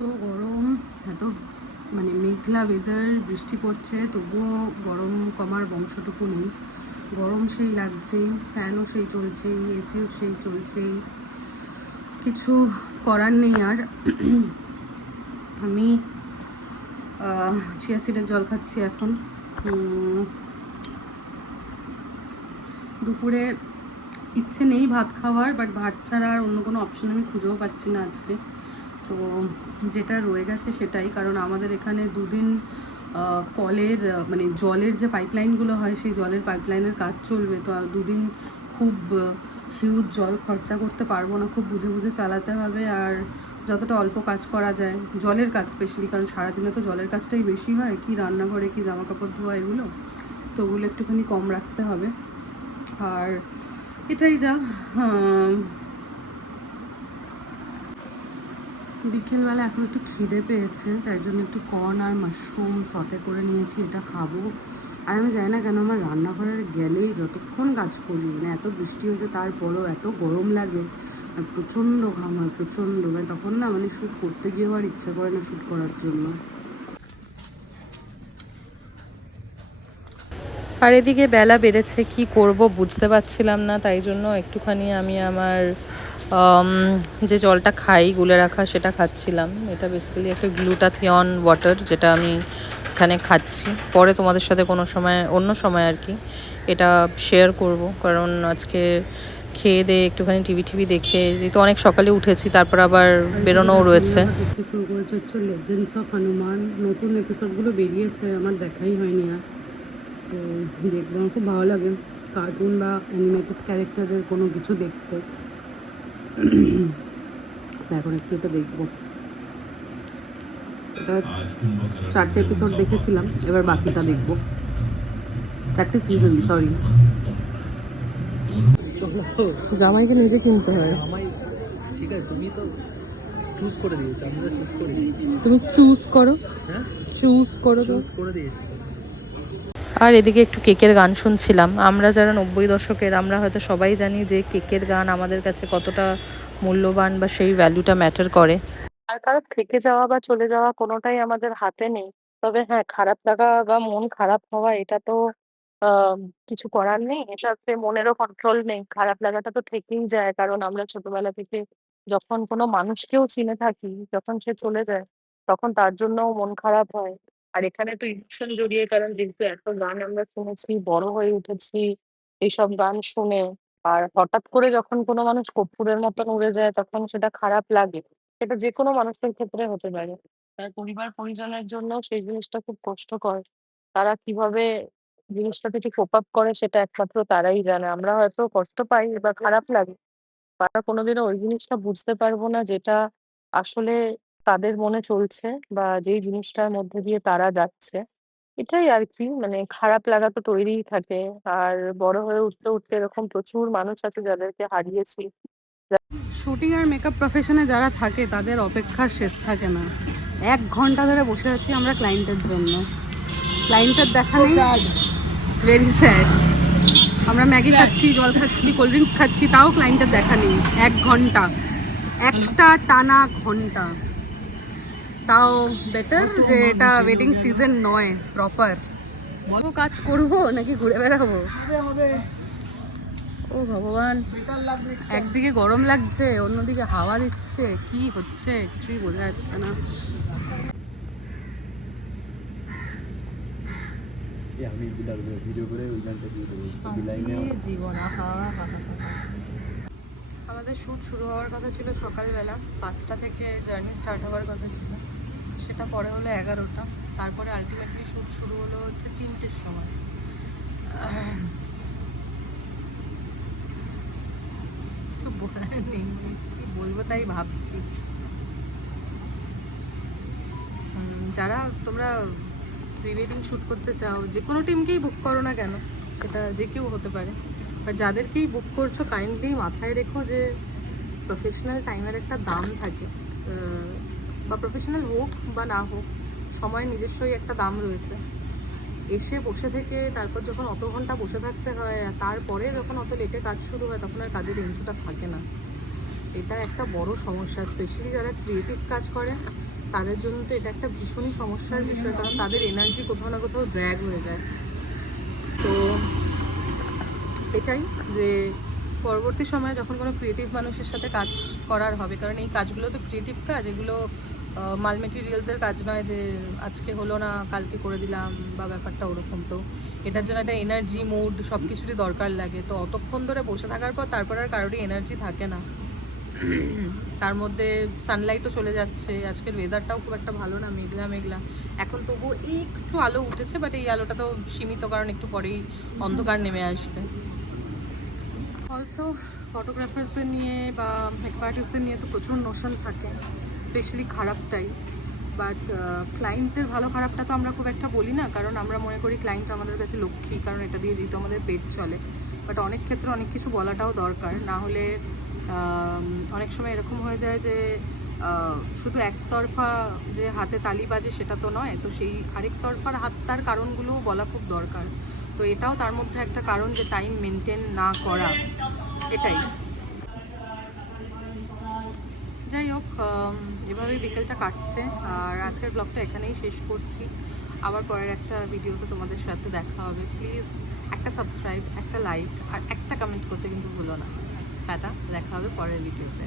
এত গরম, এত মানে মেঘলা ওয়েদার, বৃষ্টি পড়ছে, তবুও গরম কমার বংশটুকু নেই। গরম সেই লাগছেই, ফ্যানও সেই চলছেই, এসিও সেই চলছেই, কিছু করার নেই আর। আমি চিয়া সিডের জল খাচ্ছি এখন। দুপুরে ইচ্ছে নেই ভাত খাওয়ার, বাট ভাত ছাড়া আর অন্য কোনো অপশন আমি খুঁজেও পাচ্ছি না আজকে। তো যেটা রয়ে গেছে সেটাই, কারণ আমাদের এখানে দুদিন কলের মানে জলের যে পাইপলাইনগুলো হয় সেই জলের পাইপলাইনের কাজ চলবে। তো দুদিন খুব হিউজ জল খরচা করতে পারবো না, খুব বুঝে বুঝে চালাতে হবে। আর যতটা অল্প কাজ করা যায় জলের কাজ স্পেশালি, কারণ সারাদিনে তো জলের কাজটাই বেশি হয়, কি রান্নাঘরে কি জামা কাপড় ধোয়া এগুলো, তো ওগুলো একটুখানি কম রাখতে হবে। আর এটাই যা। বিকেলবেলা এখন একটু খিদে পেয়েছে, তাই জন্য একটু কর্ন আর মাশরুম সটে করে নিয়েছি, এটা খাবো। আর আমি জানি না কেন আমার রান্নাঘরে গেলেই যতক্ষণ কাজ করি, মানে এত বৃষ্টি হয়েছে তারপরেও এত গরম লাগে আর প্রচণ্ড ঘাম হয়, প্রচণ্ড, মানে তখন না মানে শ্যুট করতে গিয়েও আর ইচ্ছা করে না শ্যুট করার জন্য। আর এদিকে বেলা বেড়েছে, কি করব বুঝতে পারছিলাম না, তাই জন্য একটুখানি আমি আমার যে জলটা খাই গুলে রাখা সেটা খাচ্ছিলাম। এটা বেসিক্যালি একটা গ্লুটাথিয়ন ওয়াটার, যেটা আমি এখানে খাচ্ছি। পরে তোমাদের সাথে কোনো সময় অন্য সময় আর কি এটা শেয়ার করব, কারণ আজকে খেয়ে দিয়ে একটুখানি টিভি দেখে, যেহেতু অনেক সকালে উঠেছি, তারপর আবার বেরোনোও রয়েছে। দেখতে শুরু করেছে হচ্ছে লেজেন্ডস অফ হনুমান, নতুন এপিসোডগুলো বেরিয়েছে, আমার দেখাই হয়নি আর। তো দেখবো, আমার খুব ভালো লাগে কার্টুন বা অ্যানিমেটেড ক্যারেক্টারের কোনো কিছু দেখতে। এখন একটু এটা দেখবো। এটা 4টে এপিসোড দেখেছিলাম, এবার বাকিটা দেখবো। 4টে সিজন, সরি। জামাইকে নিজে কিনতে হয়। ঠিক আছে, তুমি তো চুজ করে দিয়েছো, আমি তো চুজ করে দিয়েছি। তুমি চুজ করো, হ্যাঁ, চুজ করো তো। চুজ করে দিয়েছি। আর এদিকে একটু কেকের গান শুনছিলাম। আমরা যারা 90 দশকের, আমরা হয়তো সবাই জানি যে কেকের গান আমাদের কাছে কতটা মূল্যবান বা সেই ভ্যালুটা ম্যাটার করে। আর কারো থেকে যাওয়া বা চলে যাওয়া কোনোটাই আমাদের হাতে নেই। তবে হ্যাঁ, খারাপ লাগা বা মন খারাপ হওয়া এটা তো আহ কিছু করার নেই, এটাতে মনেরও কন্ট্রোল নেই। খারাপ লাগাটা তো থেকেই যায়, কারণ আমরা ছোটবেলা থেকে যখন কোনো মানুষকেও চিনে থাকি, যখন সে চলে যায় তখন তার জন্যও মন খারাপ হয়। আর এখানে তো ইমোশন জড়িয়ে, কারণ যেহেতু এত গান আমরা শুনেছি, বড় হয়ে উঠেছি এইসব গান শুনে। আর হঠাৎ করে যখন কোনো মানুষ কর্পূরের মতন উড়ে যায় তখন সেটা খারাপ লাগে। সেটা যে কোনো মানুষের ক্ষেত্রে হতে পারে। তার পরিবার পরিজনের জন্য সেই জিনিসটা খুব কষ্টকর। তারা কিভাবে জিনিসটা থেকে কোপ আপ করে সেটা একমাত্র তারাই জানে। আমরা হয়তো কষ্ট পাই বা খারাপ লাগে, আমরা কোনোদিনও ওই জিনিসটা বুঝতে পারবো না যেটা আসলে তাদের মনে চলছে বা যেই জিনিসটার মধ্যে দিয়ে তারা যাচ্ছে। এটাই আর কি, মানে খারাপ লাগা তো তৈরিই থাকে। আর বড় হয়ে উঠতে উঠতে এরকম প্রচুর মানুষ আছে যাদেরকে হারিয়েছি। শুটিং আর মেকআপ প্রফেশনে যারা থাকে তাদের অপেক্ষার শেষ থাকে না। 1 ঘন্টা ধরে বসে আছি আমরা ক্লায়েন্টের জন্য, ক্লায়েন্টের দেখা নেই, ভেরি স্যাড। আমরা ম্যাগি খাচ্ছি, জল খাচ্ছি, কোল্ড ড্রিঙ্কস খাচ্ছি, তাও ক্লায়েন্টের দেখা নেই। 1 ঘন্টা, একটা টানা ঘন্টা। তাও বেটার যে এটা ওয়েডিং সিজন নয় প্রপার। কাজ করবো নাকি ঘুরে বেড়াবো? ও ভগবান, একদিকে গরম লাগছে, অন্যদিকে হাওয়া দিচ্ছে, কি হচ্ছে কিছুই বোঝা যাচ্ছে না। জীবন, আমাদের শ্যুট শুরু হওয়ার কথা ছিল সকালবেলা 5টা থেকে, জার্নি স্টার্ট হওয়ার কথা ছিল, সেটা পরে হলো 11টা। তারপরে আলটিমেটলি শ্যুট শুরু হলো হচ্ছে 3টের সময়। কিছু বলার নেই, কি বলবো তাই ভাবছি। যারা তোমরা প্রি ওয়েডিং শ্যুট করতে চাও, যে কোনো টিমকেই বুক করো না কেন, সেটা যে কেউ হতে পারে, বা যাদেরকেই বুক করছো কাইন্ডলি মাথায় রেখো যে প্রফেশনাল টাইমের একটা দাম থাকে। বা প্রফেশনাল হোক বা না হোক, সময়ের নিজস্বই একটা দাম রয়েছে। এসে বসে থেকে তারপর যখন অত ঘন্টা বসে থাকতে হয়, তারপরে যখন অত লেটে কাজ শুরু হয়, তখন আর কাজের ইনপুটটা থাকে না। এটা একটা বড় সমস্যা, স্পেশালি যারা ক্রিয়েটিভ কাজ করে তাদের জন্য তো এটা একটা ভীষণই সমস্যার বিষয়, কারণ তাদের এনার্জি কোথাও না কোথাও ড্র্যাগ হয়ে যায়। তো এটাই যে পরবর্তী সময়ে যখন কোনো ক্রিয়েটিভ মানুষের সাথে কাজ করার হবে, কারণ এই কাজগুলো তো ক্রিয়েটিভ কাজ, এগুলো মাল মেটেরিয়ালসের কাজ নয় যে আজকে হলো না কালকে করে দিলাম বা ব্যাপারটা ওরকম। তো এটার জন্য একটা এনার্জি, মুড সব কিছুরই দরকার লাগে। তো অতক্ষণ ধরে বসে থাকার পর তারপর আর কারোরই এনার্জি থাকে না। তার মধ্যে সানলাইটও চলে যাচ্ছে, আজকের ওয়েদারটাও খুব একটা ভালো না, মেঘলা মেঘলা। এখন তবুও একটু আলো উঠেছে, বাট এই আলোটা তো সীমিত, কারণ একটু পরেই অন্ধকার নেমে আসবে। অলসো ফটোগ্রাফার্সদের নিয়ে বা মেকআপ আর্টিস্টদের নিয়ে তো প্রচুর নোশন থাকে, স্পেশালি খারাপটাই। বাট ক্লায়েন্টের ভালো খারাপটা তো আমরা খুব একটা বলি না, কারণ আমরা মনে করি ক্লায়েন্ট আমাদের কাছে লক্ষ্মী, কারণ এটা দিয়ে যেহেতু আমাদের পেট চলে। বাট অনেক ক্ষেত্রে অনেক কিছু বলাটাও দরকার, না হলে অনেক সময় এরকম হয়ে যায় যে শুধু একতরফা যে হাতে তালি বাজে সেটা তো নয়, তো সেই আরেক তরফার হাতটার কারণগুলোও বলা খুব দরকার। তো এটাও তার মধ্যে একটা কারণ যে টাইম মেনটেন না করা, এটাই। যাই হোক, এভাবেই বিকেলটা কাটছে, আর আজকের ব্লগটা এখানেই শেষ করছি। আবার পরের একটা ভিডিওতে তোমাদের সাথে দেখা হবে। প্লিজ একটা সাবস্ক্রাইব, একটা লাইক আর একটা কমেন্ট করতে কিন্তু ভুলো না। টাটা, দেখা হবে পরের ভিডিওতে।